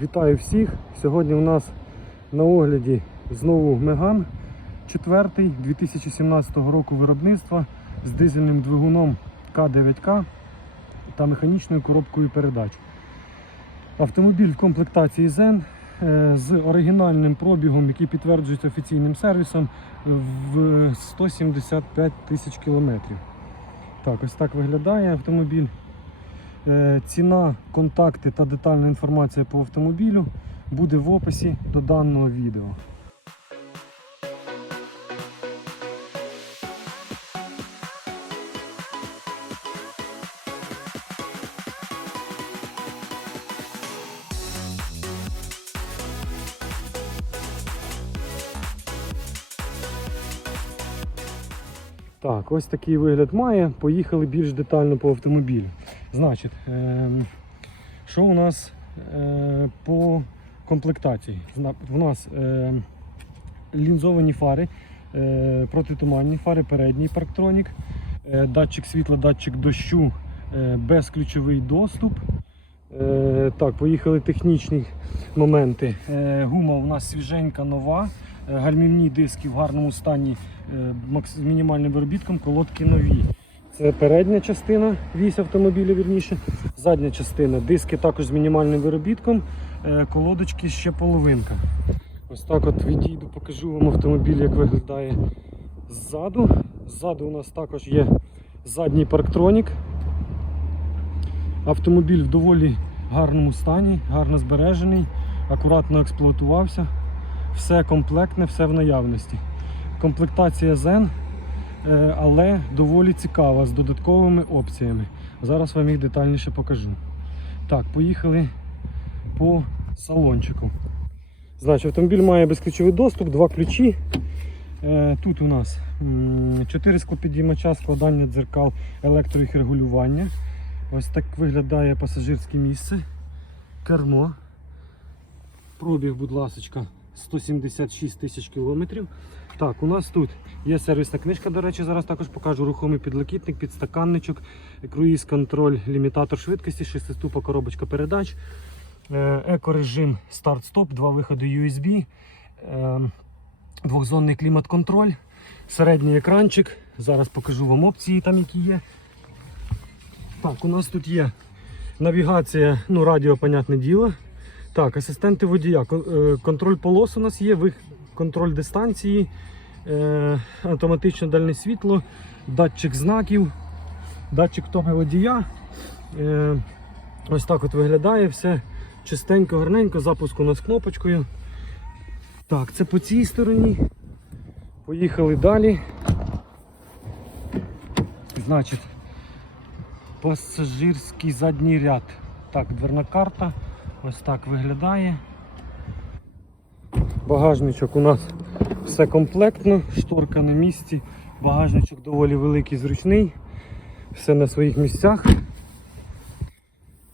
Вітаю всіх! Сьогодні у нас на огляді знову Меган 4 2017 року виробництва з дизельним двигуном К9К та механічною коробкою передач. Автомобіль в комплектації Zen е, з оригінальним пробігом, який підтверджується офіційним сервісом в 175 тисяч кілометрів. Так, ось так виглядає автомобіль. Е, Ціна, контакти та детальна інформація по автомобілю буде в описі до даного відео. Так, ось такий вигляд має. Поїхали більш детально по автомобілю. Значить, ем, що у нас е, по комплектації? У нас ем, лінзовані фари, е, протитуманні фари, передній парктронік, е, датчик світла, датчик дощу, е, безключовий доступ. Е, так, поїхали технічні моменти. Е, гума у нас свіженька, нова. Е, Гальмівні диски в гарному стані е, з мінімальним виробітком, колодки нові. Це передня частина вісь автомобіля, вірніше. Задня частина. Диски також з мінімальним виробітком. е, Колодочки ще половинка. Ось так от відійду, покажу вам автомобіль, як виглядає ззаду. Ззаду у нас також є задній парктронік. Автомобіль в доволі гарному стані, гарно збережений, акуратно експлуатувався. Все комплектне, все в наявності. Комплектація Zen, е, але доволі цікава з додатковими опціями. Зараз вам їх детальніше покажу. Так, поїхали по салончику. Значить, автомобіль має безключовий доступ, два ключі. Е, Тут у нас 4 склопідіймача, складання дзеркал, електро їх регулювання. Ось так виглядає пасажирське місце. Кермо. Пробіг, будь ласка, 176 тисяч кілометрів. Так, у нас тут є сервісна книжка, до речі, зараз також покажу рухомий підлокітник, підстаканничок, круїз контроль, лімітатор швидкості, 6-ступа коробочка передач, е, екорежим старт-стоп, два виходи USB, е, двохзонний клімат-контроль, середній екранчик. Зараз покажу вам опції, там які є. Так, у нас тут є навігація, ну, радіо, понятне діло. Так, асистенти водія. Е, Контроль полос у нас є, контроль дистанції, е, автоматичне дальне світло, датчик знаків, датчик втоми водія. Е, Ось так от виглядає все чистенько, гарненько, запуск у нас кнопочкою. Так, це по цій стороні. Поїхали далі. Значить, пасажирський задній ряд. Так, дверна карта. Ось так виглядає. Багажничок у нас все комплектно, шторка на місці, багажничок доволі великий, зручний, все на своїх місцях.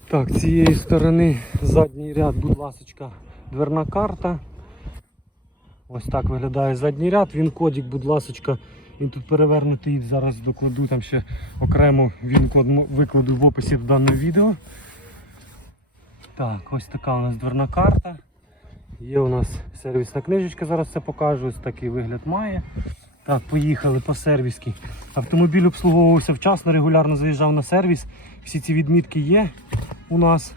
Так, цієї сторони задній ряд, будь ласочка, дверна карта. Ось так виглядає задній ряд. Він кодік, будь ласочка, він тут перевернутий. Зараз докладу там ще окремо він код викладу в описі до даного відео. Так, ось така у нас дверна карта. Є у нас сервісна книжечка, зараз це покажу. Ось такий вигляд має. Так, поїхали по сервіськи. Автомобіль обслуговувався вчасно, регулярно заїжджав на сервіс. Всі ці відмітки є у нас.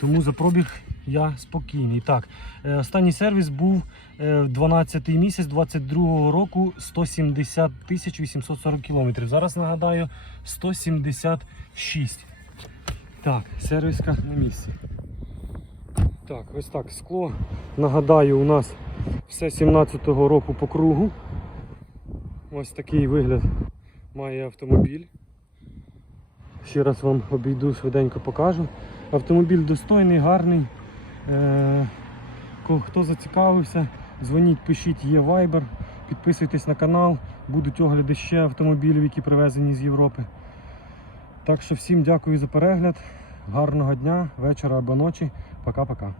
Тому за пробіг я спокійний. Так, е, останній сервіс був е, 12 місяць 22 року 170 840 кілометрів. Зараз нагадаю 176. Так, сервіска на місці. Так, ось так, скло. Нагадаю, у нас все 17-го року по кругу. Ось такий вигляд має автомобіль. Ще раз вам обійду, швиденько покажу. Автомобіль достойний, гарний. Е, хто зацікавився, дзвоніть, пишіть, є Viber, підписуйтесь на канал, будуть огляди ще автомобілів, які привезені з Європи. Так що всім дякую за перегляд. Гарного дня, вечора або ночі. Пока-пока.